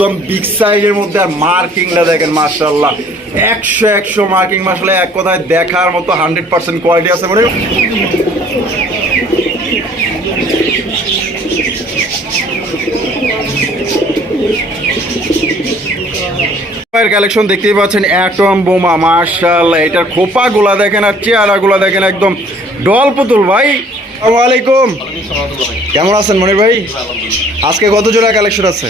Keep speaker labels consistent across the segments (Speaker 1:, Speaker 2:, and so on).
Speaker 1: একদম বিগ সাইজের মধ্যে আর মার্কিংটা দেখেন মার্শাল্লাহ একশো একশো মার্কিং মাসাল্লাহ এক কথায় দেখার মতো হান্ড্রেড পার্সেন্ট কোয়ালিটি আছে মানে কালেকশন দেখতেই পাচ্ছেন অ্যাটম বোমা মার্শাল্লাহ এটার খোপাগুলা দেখেন আর চেহারাগুলা দেখেন একদম। ডল পুতুল ভাই আসসালামু আলাইকুম। কেমন আছেন মনির ভাই? আজকে কত জোড়া কালেকশন আছে?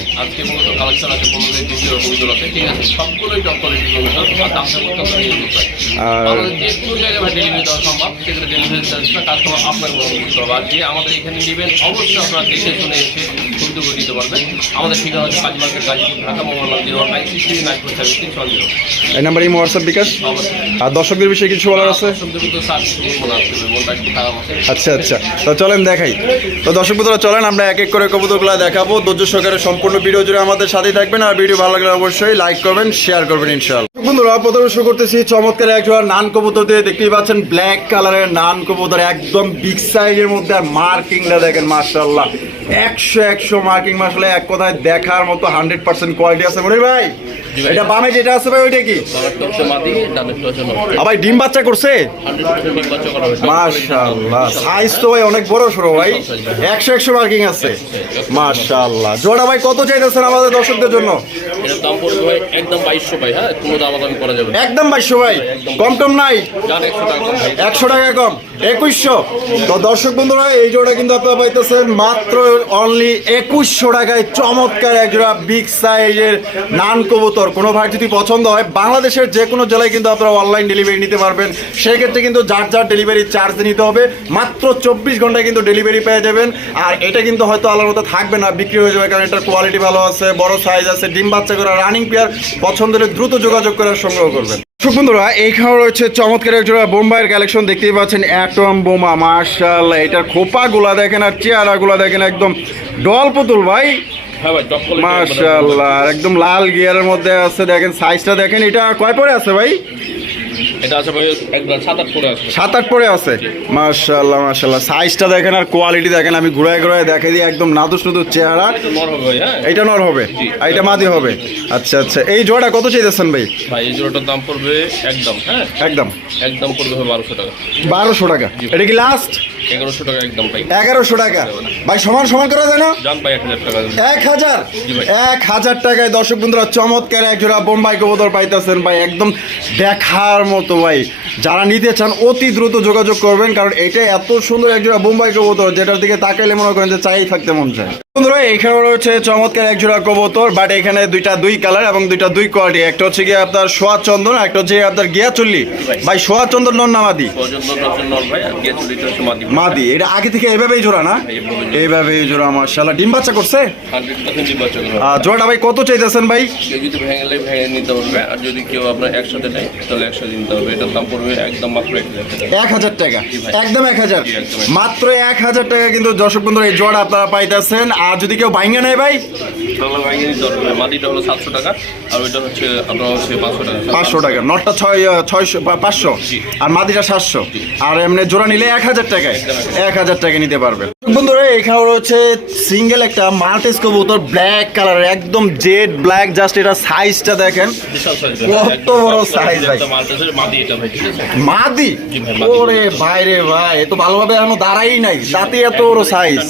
Speaker 1: এই নাম্বার এই হোয়াটসঅ্যাপ বিকাশ? আর দর্শকদের বিষয়ে কিছু বলার আছে?
Speaker 2: আছে।
Speaker 1: আচ্ছা। আচ্ছা তো চলেন দেখাই। তো দর্শক বন্ধুরা, চলেন আমরা এক এক করে কবুতরগুলো দেখাবো। ধৈর্য সহকারে সম্পূর্ণ ভিডিও জুড়ে আমাদের সাথেই থাকবেন। আর ভিডিও ভালো লাগলে অবশ্যই লাইক করবেন শেয়ার করবেন ইনশাআল্লাহ। দর্শক বন্ধুরা, প্রথমে শুরু করতেছি চমৎকার এক জোড়া নান কবুতর দিয়ে। দেখতেই পাচ্ছেন ব্ল্যাক কালারের নান কবুতর, একদম বিগ সাইজের মধ্যে আর মার্কিংটা দেখেন মার্শাল্লাহ একশো একশো মার্কিং মাসাল্লাহ এক কথায় দেখার মতো হান্ড্রেড পার্সেন্ট কোয়ালিটি আছে মনে ভাই।
Speaker 2: ভাই।
Speaker 1: এটা বামে যেটা আছে ভাই, ওইটা কি? আবার ডিম বাচ্চা করছে? মাশাআল্লাহ সাইজ তো ভাই অনেক বড় সরো ভাই। একশো একশো মার্কিং আছে। মাশাআল্লাহ। জোড়া ভাই, কত চাইতেছেন আমাদের দর্শকদের জন্য?
Speaker 2: ভাই একদম বাইশশো ভাই। হ্যাঁ
Speaker 1: ভাই কম টম নাই?
Speaker 2: একশো টাকা কম।
Speaker 1: একুশশো। তো দর্শক বন্ধুরা, এই জোড়া কিন্তু আপনারা পাইতেছেন মাত্র অনলি একুশশো টাকায় চমৎকার এক জোড়া বিগ সাইজের নান কবুতর। কোনো ভাই যদি পছন্দ হয়, বাংলাদেশের যে কোনো জেলায় কিন্তু আপনারা অনলাইন ডেলিভারি নিতে পারবেন। সেক্ষেত্রে কিন্তু যার যার ডেলিভারি চার্জ নিতে হবে, মাত্র চব্বিশ ঘন্টায় কিন্তু ডেলিভারি পেয়ে যাবেন। আর এটা কিন্তু হয়তো আলার মতো থাকবে না, বিক্রি হয়ে যাবে, কারণ এটার কোয়ালিটি ভালো আছে, বড় সাইজ আছে, ডিম বাচ্চা করা রানিং পেয়ার পছন্দ হলে দ্রুত যোগাযোগ করে সংগ্রহ করবেন। বন্ধুরা এইখানে রয়েছে চমৎকার একজোড়া বোম্বাইয়ের কালেকশন দেখতেই পাচ্ছেন অ্যাটম বোমা মার্শাল এটার খোপাগুলা দেখেন আর চেহারাগুলা দেখেন একদম ডল পুতুল ভাই।
Speaker 2: হ্যাঁ
Speaker 1: মার্শাল্লাহ একদম লাল গিয়ারের মধ্যে আছে দেখেন সাইজটা দেখেন এটা কয় পরে আছে ভাই?
Speaker 2: এটা আছে ভাই একবার সাত আট করে আছে।
Speaker 1: সাত আট পরে আছে। সাইজটা দেখেন আর কোয়ালিটি দেখেন আমি ঘুরায় ঘুরায় দেখে দিই একদম নাদুস নাদুস চেহারা।
Speaker 2: এটা নর হবে হ্যাঁ?
Speaker 1: এইটা নর হবে। এটা মাদি হবে। আচ্ছা আচ্ছা। এই জোড়াটা কত চাইতেছেন ভাই?
Speaker 2: ভাই এই জোড়াটার দাম পড়বে একদম হ্যাঁ?
Speaker 1: একদম।
Speaker 2: একদম পড়বে বারোশো টাকা।
Speaker 1: বারোশো টাকা। এটা কি লাস্ট
Speaker 2: এগারোশো টাকা একদম ভাই।
Speaker 1: এগারোশো টাকা। ভাই সমান সমান করা যায় না?
Speaker 2: ভাই এক হাজার টাকা।
Speaker 1: এক হাজার? এক হাজার টাকায় দর্শক বন্ধুরা চমৎকার এক জোড়া বোম্বাই কবুতর পাইতেছেন ভাই। একদম দেখার মতো ভাই, যারা নিতে চান অতি দ্রুত যোগাযোগ করবেন, কারণ এটা এত সুন্দর একজোড়া বোম্বাই কবুতর, যেটার দিকে তাকাইলে মনে করেন যে চাই থাকতে মন চায়। বন্ধুরা এখানে রয়েছে চমৎকার এক জোড়া কবুতর বাট এখানে দুইটা দুই কালার এবং দুইটা দুই কোয়ালিটি একটা হচ্ছে গিয়ে আপনার সোয়া চন্দন একটা হচ্ছে আপনার গিয়া চল্লি। ভাই সোয়া চন্দন নন
Speaker 2: হচ্ছে মাদি।
Speaker 1: মাদি এটা আগে থেকে এভাবেই জোড়া না? এইভাবেই জোড়া। মার্শাল্লাহ ডিম বাচ্চা করছে?
Speaker 2: হবে
Speaker 1: জোড়াটা ভাই কত চাইতেছেন ভাই?
Speaker 2: যদি ভেঙে ভেঙে নিতে পারবে আর যদি কেউ আপনার একসাথে নেয় তাহলে একসাথে নিতে হবে এটার দাম পড়বে একদম মাত্র এক হাজার টাকা।
Speaker 1: একদম এক হাজার? মাত্র এক হাজার টাকা কিন্তু দর্শক বন্ধুরা এই জোড়া আপনারা পাইতেছেন। আর যদি কেউ ভাঙ্গে নেয় ভাই?
Speaker 2: তাহলে ভেঙে নিতে পারবে মাদিটা হলো সাতশো টাকা আর ওইটা হচ্ছে আপনার হচ্ছে পাঁচশো টাকা।
Speaker 1: পাঁচশো টাকা। নটটা ছয় ছয়শো পাঁচশো। আর মাদিটা সাতশো। আর এমনি জোড়া নিলে এক হাজার টাকায়। এক হাজার টাকা। নিতে পারবেন বন্ধুরা এখানে রয়েছে সিঙ্গেল একটা মাল্টিস কবুতর ব্ল্যাক কালার একদম জেড ব্ল্যাক জাস্ট এটা সাইজটা দেখেন।
Speaker 2: সাইজ
Speaker 1: কত বড় size ভাই।
Speaker 2: মাদি।
Speaker 1: ওরে ভাই রে ভাই এ তো ভালোভাবে এখনও দাঁড়াই নাই। দাঁতে এত বড় সাইজ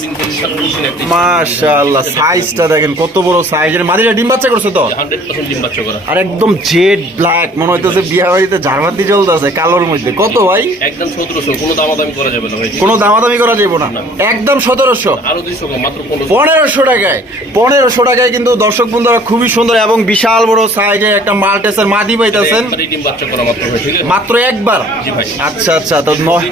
Speaker 1: মাশাআল্লাহ সাইজটা দেখেন কত বড় সাইজের মাদিটা ডিম বাচ্চা করছে তো?
Speaker 2: হান্ড্রেড পার্সেন্ট ডিম বাচ্চা করা।
Speaker 1: আর একদম জেড ব্ল্যাক মনে হইতেছে বিয়া বাড়িতে ঝাড়বাতি চলতেছে কালোর মধ্যে। কত ভাই?
Speaker 2: একদম সতেরোশো কোনো দামাদামি করা যাবে না ভাই।
Speaker 1: কোনো দামাদামি করা যাবে না। একদম সতেরোশো।
Speaker 2: আরও দুইশো কম, মাত্র পনেরো
Speaker 1: পনেরোশো টাকায় পনেরোশো টাকায় কিন্তু দর্শক বন্ধুরা খুবই সুন্দর এবং বিশাল বড় সাইজের একটা মাল্টেসের মাদি পাইতেছেন।
Speaker 2: ডিম বাচ্চা করা মাত্র
Speaker 1: মাত্র একবার?
Speaker 2: জি ভাই।
Speaker 1: আচ্ছা আচ্ছা তো নয়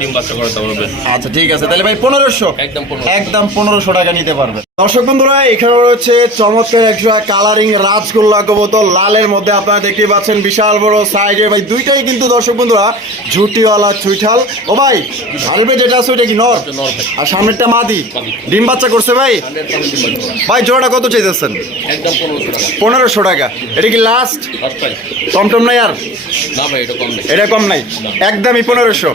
Speaker 2: ডিম বাচ্চা করাতে পারবেন।
Speaker 1: আচ্ছা ঠিক আছে তাহলে ভাই পনেরোশো।
Speaker 2: একদম পনেরো
Speaker 1: একদম পনেরোশো টাকা নিতে পারবেন দর্শক বন্ধুরা এখানে রয়েছে চমৎকার একটা কালারিং রাজগোল্লা কবুতর। লালের মধ্যে আপনারা দেখতে পাচ্ছেন বিশাল বড় সাইজের ভাই দুইটাই কিন্তু দর্শক বন্ধুরা ঝুটিওয়ালা চুইঠাল ও ভাই আরবে যেটা আছে ওইটা কি নর? আর সামনেরটা মাদি। ডিম বাচ্চা করছে ভাই। ভাই জোড়াটা কত চাইতেছেন?
Speaker 2: একদম পনেরোশো টাকা।
Speaker 1: এটা কি লাস্ট টমটম নাই আর?
Speaker 2: এটা কম নাই।
Speaker 1: একদমই পনেরোশো।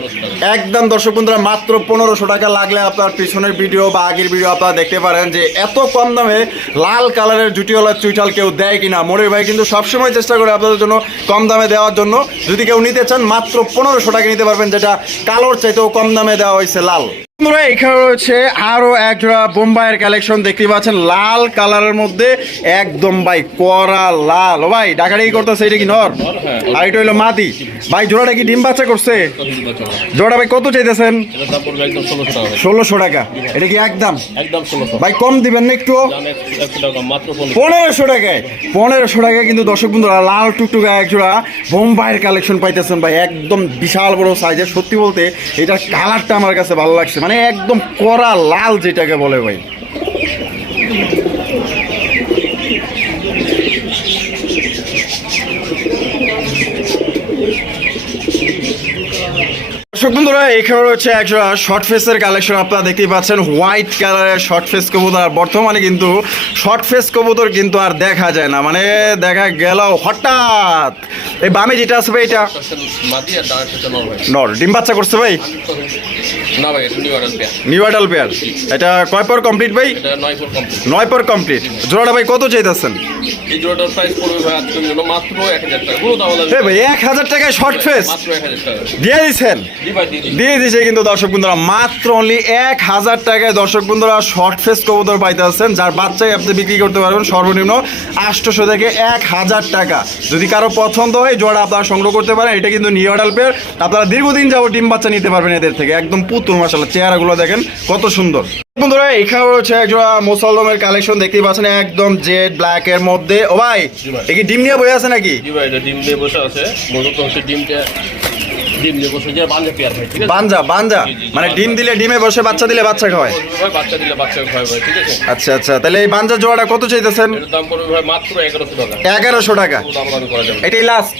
Speaker 1: একদম দর্শক বন্ধুরা মাত্র পনেরোশো টাকা লাগলে আপনার পিছনের ভিডিও বা আগের ভিডিও আপনারা দেখতে পারেন যে এত কম দামে লাল কালারের জুটিওয়ালা চুইটাল কেউ দেয় কিনা? মোড়ের ভাই কিন্তু সবসময় চেষ্টা করে আপনাদের জন্য কম দামে দেওয়ার জন্য। যদি কেউ নিতে চান, মাত্র পনেরোশো টাকা নিতে পারবেন, যেটা কালোর চাইতেও কম দামে দেওয়া হয়েছে লাল। এখানে রয়েছে আরও এক বোম্বাইয়ের কালেকশন দেখতে পাচ্ছেন। লাল কালারের মধ্যে একদম ভাই করা লাল। ভাই এটা কি নর? ভাই, জোড়াটা কি ডিম করছে? ভাই কত চাইতেছেন?
Speaker 2: ষোলোশো টাকা।
Speaker 1: এটা কি একদম? ভাই, কম দিবেন না একটু? পনেরোশো টাকায়। পনেরোশো কিন্তু দর্শক বন্ধুরা, লাল টুকটুকা এক জোড়া বোম্বাইয়ের কালেকশন পাইতেছেন ভাই। একদম বিশাল বড় সাইজের সত্যি বলতে, এটার কালারটা আমার কাছে ভালো লাগছে। মানে একদম কড়া লাল যেটাকে বলে ভাই। দর্শক বন্ধুরা এখানে রয়েছে একটা শর্ট ফেসের কালেকশন আপনারা দেখতেই পাচ্ছেন। হোয়াইট কালারের শর্ট ফেস কবুতর আর বর্তমানে কিন্তু শর্ট ফেস কবুতর কিন্তু আর দেখা যায় না। মানে দেখা গেল হঠাৎ। এই বামে যেটা আছে ভাই এটা?
Speaker 2: নর
Speaker 1: ডিম বাচ্চা করছে ভাই?
Speaker 2: নিউ অর্ডার পেয়ার
Speaker 1: এটা কয় পর কমপ্লিট ভাই?
Speaker 2: নয়
Speaker 1: পর কমপ্লিট জোড়াটা ভাই কত চাইতেছেন?
Speaker 2: এই জোড়াটার প্রাইস পড়বে ভাই আজকের জন্য মাত্র এক হাজার টাকা। কোনো দাম
Speaker 1: এ ভাই এক হাজার টাকায় শর্ট ফেস
Speaker 2: মাত্র এক হাজার টাকা।
Speaker 1: দিয়ে দিচ্ছেন
Speaker 2: দিয়ে দিই
Speaker 1: দিয়ে দিছে কিন্তু দর্শক বন্ধুরা মাত্র অনলি এক হাজার টাকায় দর্শক বন্ধুরা শর্ট ফেস কবুতর পাইতে আছেন যার বাচ্চাই আপনি বিক্রি করতে পারবেন সর্বনিম্ন আটশোশো থেকে এক হাজার টাকা। যদি কারও পছন্দ হয় জোড়া আপনারা সংগ্রহ করতে পারেন। এটা কিন্তু নিউ অর্ডার পেয়ার আপনারা দীর্ঘদিন যাব ডিম বাচ্চা নিতে পারবেন এদের থেকে। একদম পুতুল মাসাল্লাহ চেহারাগুলো দেখেন কত সুন্দর। বন্ধুরা এখানে রয়েছে একজোড়া মুসলমের কালেকশন দেখতে পাচ্ছেন একদম জেড ব্ল্যাক এর মধ্যে। ও ভাই এ কি ডিম নিয়ে বসে আছে নাকি?
Speaker 2: জি ভাই এটা ডিম নিয়ে বসে আছে। মূলত হচ্ছে ডিমটা ডিম দিয়ে বসে যে বান্ধে পেয়ার ভাই ঠিক আছে?
Speaker 1: বাঞ্জা বাঞ্জা? মানে ডিম দিলে ডিমে বসে বাচ্চা দিলে বাচ্চা খাওয়ায়?
Speaker 2: বাচ্চা দিলে বাচ্চা খাওয়াই ভাই ঠিক আছে?
Speaker 1: আচ্ছা আচ্ছা তাহলে এই বাঞ্জা জোড়াটা কত চাইতেছেন?
Speaker 2: এটার দাম পড়বে ভাই মাত্র এগারোশো টাকা।
Speaker 1: এটাই লাস্ট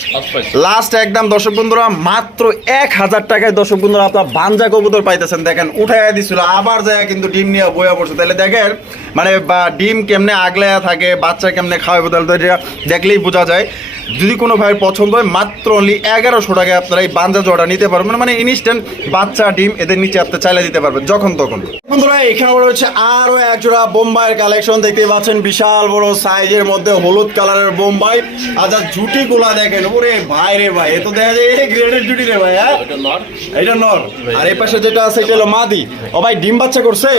Speaker 2: লাস্ট
Speaker 1: একদম দর্শক বন্ধুরা মাত্র এক হাজার টাকায় দর্শক বন্ধুরা আপনার বাঞ্জা কবুতর পাইতেছেন। দেখেন উঠাইয়া দিছিল আবার যায় কিন্তু ডিম নিয়ে বইয়া পড়ছে। তাহলে দেখেন মানে বা ডিম কেমনে আগলায়া থাকে বাচ্চা কেমনে খাওয়াবে তাহলে দেখলেই বোঝা যায়। যদি কোনো ভাইয়ের পছন্দ হয় মাত্র অনলি এগারোশো টাকায় আপনারা এই বাঞ্জা জোড়া নিতে পারবেন মানে ইনস্ট্যান্ট বাচ্চা ডিম এদের নিচে আপনি চাইলে দিতে পারবেন যখন তখন। বন্ধুরা এখানে রয়েছে আরও এক জোড়া বোম্বাইয়ের কালেকশন দেখতে পাচ্ছেন বিশাল বড় সাইজের মধ্যে হলুদ কালারের বোম্বাই। আচ্ছা জুটি গুলা দেখেন ওরে ভাই রে ভাই এ তো দেখা যায় এই গ্রেডের জুটি রে ভাই হ্যাঁ? এটা নর। আর এই পাশে যেটা আছে এটা হলো মাদি। ও ভাই ডিম বাচ্চা করছে?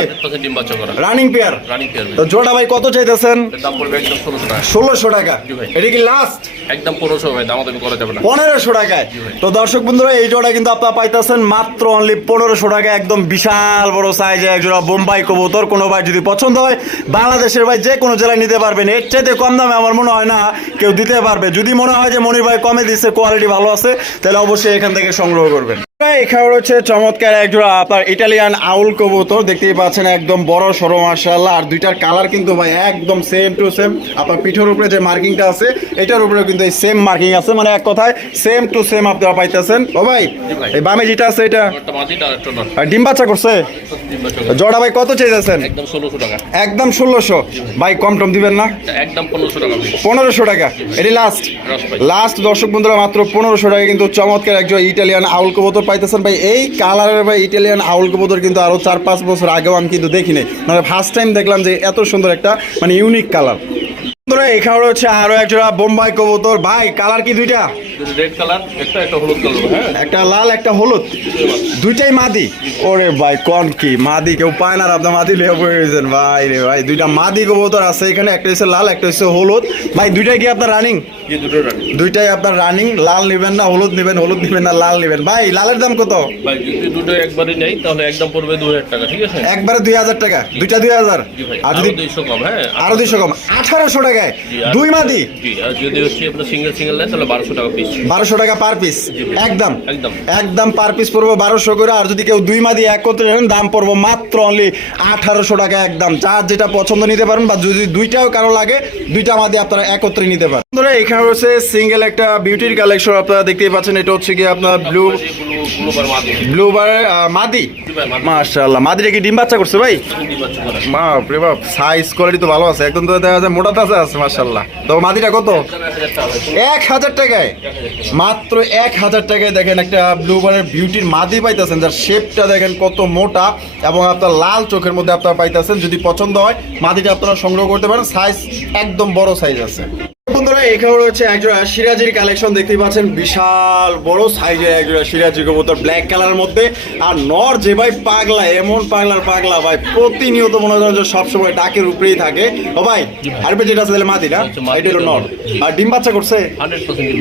Speaker 2: ডিম বাচ্চা করা।
Speaker 1: রানিং পেয়ার
Speaker 2: রানিং পেয়ার
Speaker 1: তো জোড়া ভাই কত চাইতেছেন?
Speaker 2: দাম পড়বে একদম ষোলোশো টাকা।
Speaker 1: ষোলোশো টাকা। এটা কি লাস্ট
Speaker 2: একদম পনেরোশো ভাই দাম দামি করা যাবে না।
Speaker 1: পনেরোশো টাকায়। তো দর্শক বন্ধুরা এই জোড়া কিন্তু আপনারা পাইতেছেন মাত্র অনলি পনেরোশো টাকা, একদম বিশাল বড় সাইজে এক জোড়া বোম্বাই কবুতর। কোনো ভাই যদি পছন্দ হয়, বাংলাদেশের ভাই যে কোনো জেলায় নিতে পারবেন। এর চাইতে কম দামে আমার মনে হয় না কেউ দিতে পারবে। যদি মনে হয় যে মনির ভাই কমে দিচ্ছে কোয়ালিটি ভালো আছে, তাহলে অবশ্যই এখান থেকে সংগ্রহ করবেন। এখানে রয়েছে চমৎকার এক জোড়া আপনার ইটালিয়ান আউল কবুতর। দেখতেই পাচ্ছেন একদম বড় সড়ো মার্শাল্লাহ আর দুইটার কালার কিন্তু ভাই একদম সেম টু সেম আপনার পিঠের উপরে যে মার্কিংটা আছে এটার উপরে কিন্তু এই সেম মার্কিং আছে। মানে এক কথায় সেম টু সেম আপনারা পাইতেছেন। ও ভাই। এই বামে যেটা আছে এটা? ডিম বাচ্চা করছে? জোড়া ভাই কত চাইতেছেন?
Speaker 2: একদম ষোলোশো টাকা।
Speaker 1: একদম ষোলোশো। ভাই। কম টম দিবেন না?
Speaker 2: একদম পনেরোশো টাকা
Speaker 1: এটি লাস্ট
Speaker 2: লাস্ট
Speaker 1: দর্শক বন্ধুরা মাত্র পনেরোশো টাকা কিন্তু চমৎকার একজন ইটালিয়ান আউল কবুতর। পাইতেছেন ভাই, এই কালারের ভাই ইটালিয়ান আউল কবুতর কিন্তু আরও চার পাঁচ বছর আগেও আমি কিন্তু দেখিনি। মানে ফার্স্ট টাইম দেখলাম যে এত সুন্দর একটা মানে ইউনিক কালার এখানে হচ্ছে আরও একজোড়া বোম্বাই কবুতর। ভাই কালার কি দুইটা?
Speaker 2: রেড কালার একটা একটা হলুদ কালার হ্যাঁ?
Speaker 1: একটা লাল একটা হলুদ। দুইটাই মাদি। ওরে ভাই কোন কি? মাদি কেউ পায় না আপনার মাদি লিয়ে গেছেন ভাই রে ভাই দুইটা মাদি কবুতর আছে এখানে একটা হচ্ছে লাল একটা হচ্ছে হলুদ। ভাই দুইটাই কি আপনার রানিং দুইটাই আপনার রানিং লাল নেবেন না হলুদ নেবেন হলুদ নেবেন না লাল নেবেন। ভাই লালের দাম কত?
Speaker 2: ভাই যদি দুটো একবারই নেই তাহলে একদম পড়বে দু হাজার টাকা ঠিক আছে?
Speaker 1: একবারে দুই হাজার টাকা? দুইটা দুই হাজার?
Speaker 2: জি ভাই
Speaker 1: আর যদি
Speaker 2: দুইশো কম হ্যাঁ
Speaker 1: আরও কম। টাকায়। দুই মাদি?
Speaker 2: জি আর যদি হচ্ছে আপনার সিঙ্গেল সিঙ্গেল নেয় তাহলে বারোশো টাকা পিস
Speaker 1: বারোশো টাকা পার পিস একদম।
Speaker 2: একদম।
Speaker 1: পার পিস পড়ব বারোশো করে, আর যদি কেউ দুই মাদি একত্রে নেন দাম পড়ব মাত্র অনলি আঠারোশো টাকা একদম। যার যেটা পছন্দ নিতে পারেন, বা যদি দুইটাও কারও লাগে, দুইটা মাদি আপনারা একত্রে নিতে পারেন। বন্ধুরা, এখানে রয়েছে সিঙ্গেল একটা বিউটির কালেকশন আপনারা দেখতেই পাচ্ছেন। এটা হচ্ছে কি আপনার ব্লু
Speaker 2: ব্লু ব্লু বার মাদি।
Speaker 1: মাশাআল্লাহ। মাদিটা কি ডিম বাচ্চা করছে ভাই? বাপ রে বাপ সাইজ কোয়ালিটি তো ভালো আছে। একদম তো দেখা যায় মোটা তাজা আছে, মাশাআল্লাহ। তো মাদিটা কত?
Speaker 2: এক হাজার।
Speaker 1: এক টাকায়।
Speaker 2: এক
Speaker 1: মাত্র এক হাজার টাকায় দেখেন একটা ব্লু বানের বিউটির মাদি পাইতেছেন, যার শেপটা দেখেন কত মোটা এবং আপনার লাল চোখের মধ্যে আপনারা পাইতেছেন, যদি পছন্দ হয়, মাদিটা আপনারা সংগ্রহ করতে পারেন সাইজ একদম বড় সাইজ আছে। বন্ধুরা এখানে রয়েছে একজোড়া সিরাজির কালেকশন দেখতেই পাচ্ছেন বিশাল বড় সাইজের একজোড়া সিরাজি কবুতর ব্ল্যাক কালারের মধ্যে। আর নর যে ভাই পাগলা এমন পাগলার পাগলা ভাই প্রতিনিয়ত মনে করেন যে সবসময় ডাকের উপরেই থাকে। ও ভাই আরবে যেটা আছে মাদি না? এটা হলো নর। আর ডিম বাচ্চা করছে?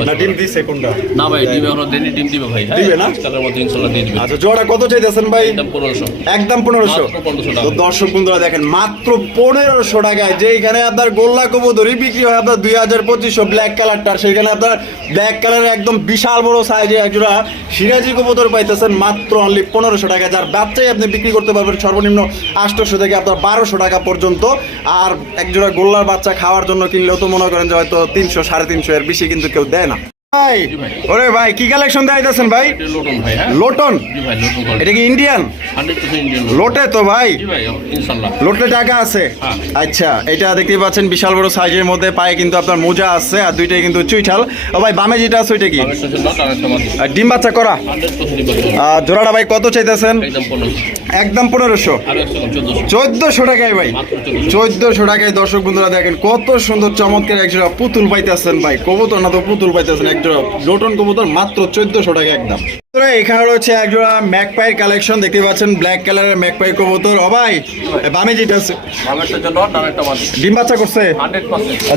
Speaker 1: না ডিম দিছে কোনটা?
Speaker 2: না ভাই ডিম এখনও দেনি ডিম দিবে ভাই। হ্যাঁ
Speaker 1: দিবে না?
Speaker 2: আজকালের মধ্যে ইনশাল্লাহ দিয়ে দিবে।
Speaker 1: আচ্ছা জোড়া কত চাইতেছেন ভাই?
Speaker 2: একদম পনেরোশো।
Speaker 1: একদম
Speaker 2: 1500
Speaker 1: তো দর্শক বন্ধুরা দেখেন মাত্র পনেরোশো টাকায় যে এখানে আপনার গোল্লা কবুতরি বিক্রি হয় আপনার দুই হাজার হাজার পঁচিশশো ব্ল্যাক কালারটা সেখানে আপনার ব্ল্যাক কালারের একদম বিশাল বড় সাইজে একজোড়া সিরাজি কবুতর পাইতেছেন মাত্র অনলি পনেরোশো টাকা, যার বাচ্চাই আপনি বিক্রি করতে পারবেন সর্বনিম্ন আটশোশো থেকে আপনার বারোশো টাকা পর্যন্ত। আর একজোড়া গোল্লার বাচ্চা খাওয়ার জন্য কিনলেও তো মনে করেন যে হয়তো তিনশো, সাড়ে তিনশো এর বেশি কিন্তু কেউ দেয় না। ভাই।
Speaker 2: ভাই।
Speaker 1: ওরে ভাই কি কালেকশন দেখাইতেছেন ভাই?
Speaker 2: লোটন ভাই হ্যাঁ?
Speaker 1: লোটন?
Speaker 2: জি ভাই লোটন করে
Speaker 1: এটা কি ইন্ডিয়ান
Speaker 2: ইন্ডিয়ান
Speaker 1: লোটে তো ভাই। লোটে টাকা আছে।
Speaker 2: হ্যাঁ।
Speaker 1: আচ্ছা এটা দেখতেই পাচ্ছেন বিশাল বড় সাইজের মধ্যে পায়ে কিন্তু আপনার মোজা আছে আর দুইটাই কিন্তু চুইঠাল। ও ভাই বামে যেটা আছে ওইটা কি?
Speaker 2: আর
Speaker 1: ডিম বাচ্চা করা? আর জোড়াটা ভাই কত চাইতেছেন?
Speaker 2: একদম পনেরোশো। চোদ্দশো।
Speaker 1: টাকায় ভাই। চোদ্দশো। টাকায় দর্শক বন্ধুরা দেখেন কত সুন্দর চমৎকার একজোড়া পুতুল পাইতেছেন ভাই। কবুতর না তো পুতুল পাইতেছেন একজোড়া লোটন কবুতর মাত্র চোদ্দশো টাকা একদম। এখানে রয়েছে একজোড়া ম্যাকপাইয়ের কালেকশন দেখতে পাচ্ছেন ব্ল্যাক কালারের ম্যাকপাই কবুতর। এ বামে যেটা আছে। ডিম বাচ্চা করছে?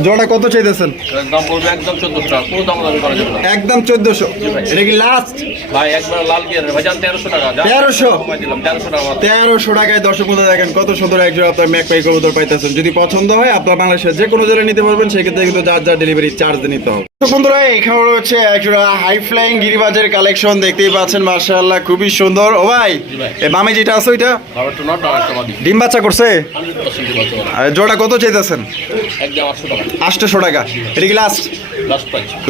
Speaker 1: জোড়াটা কত চাইতেছেন?
Speaker 2: একদম চোদ্দশো
Speaker 1: এটা কি লাস্ট
Speaker 2: ভাই একবার লাল বিয়ার ভাই জান তেরোশো টাকা যা।
Speaker 1: 1300?
Speaker 2: কমাই দিলাম তেরোশো
Speaker 1: তেরোশো টাকায় দর্শক বন্ধু দেখেন কত সুন্দর একজন আপনার ম্যাকপাই কবুতর পাইতেছেন। যদি পছন্দ হয় আপনার বাংলাদেশের যে কোনো নিতে পারবেন সেক্ষেত্রে কিন্তু যার যার ডেলিভারি চার্জ নিতে হবে। তো বন্ধুরা এখানে রয়েছে একজোড়া হাই ফ্লাইং গিরিবাজের কালেকশন দেখতেই পাচ্ছেন মার্শাল্লাহ খুবই সুন্দর। ও ভাই বামে যেটা আছে ওইটা? ডিম বাচ্চা করছে? জোড়া কত চাইতেছেন?
Speaker 2: আটশো টাকা।
Speaker 1: আটশোশো টাকা। এটা কি লাস্ট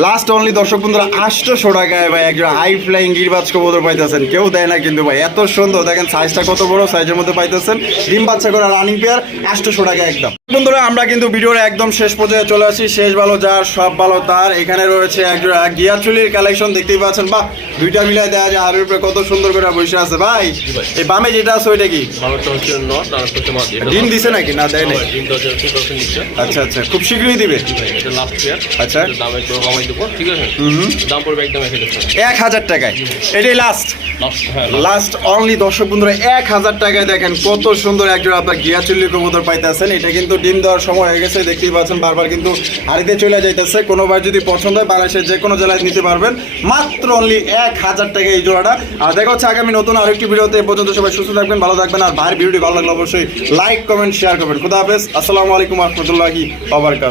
Speaker 2: লাস্ট
Speaker 1: অনলি দর্শক বন্ধুরা আটশোশো টাকায় ভাই একজন হাই ফ্লাইং গিরবাজ কবুতর পাইতেছেন। কেউ দেয় না কিন্তু ভাই এত সুন্দর। দেখেন সাইজটা কত বড় সাইজের মধ্যে পাইতেছেন। ডিম বাচ্চা করা রানিং পেয়ার আটশোশো টাকা একদম। বন্ধুরা আমরা কিন্তু ভিডিওর একদম শেষ পর্যায়ে চলে আসি। শেষ ভালো যার সব ভালো তার। এখানে রয়েছে একজন গিয়াচুলির কালেকশন দেখতেই পাচ্ছেন। বা দুইটা মিলাই দেওয়া যায় হাড়ের উপরে কত সুন্দর করে বসে আছে ভাই। এই বামে যেটা আছে ওইটা কি? ডিম দিছে নাকি? না দেয় নাই। আচ্ছা আচ্ছা খুব শীঘ্রই দিবে। আচ্ছা।
Speaker 2: এক হাজার
Speaker 1: টাকায়। এটাই লাস্ট
Speaker 2: লাস্ট
Speaker 1: অনলি দর্শক বন্ধুরা এক হাজার টাকায় দেখেন কত সুন্দর একজন আপনার গিয়াচুল্লি কবুতর পাইতেছেন। এটা কিন্তু ডিম দেওয়ার সময় হয়ে গেছে দেখতেই পাচ্ছেন বারবার কিন্তু হাড়িতে চলে যাইতেছে। কোনোবার যদি পছন্দ হয় বাংলাদেশের যে কোনো জেলায় নিতে পারবেন। মাত্র অনলি এক হাজার টাকা এই জোড়াটা। আর দেখা হচ্ছে আগামী নতুন আরেকটি ভিডিওতে পর্যন্ত সবাই সুস্থ থাকবেন, ভালো থাকবেন, আর ভাইয়ের ভিডিওটি ভালো লাগলে অবশ্যই লাইক কমেন্ট শেয়ার করবেন। খুদা হাফেজ। আসসালামু আলাইকুম রহমতুল্লাহি আবরকাত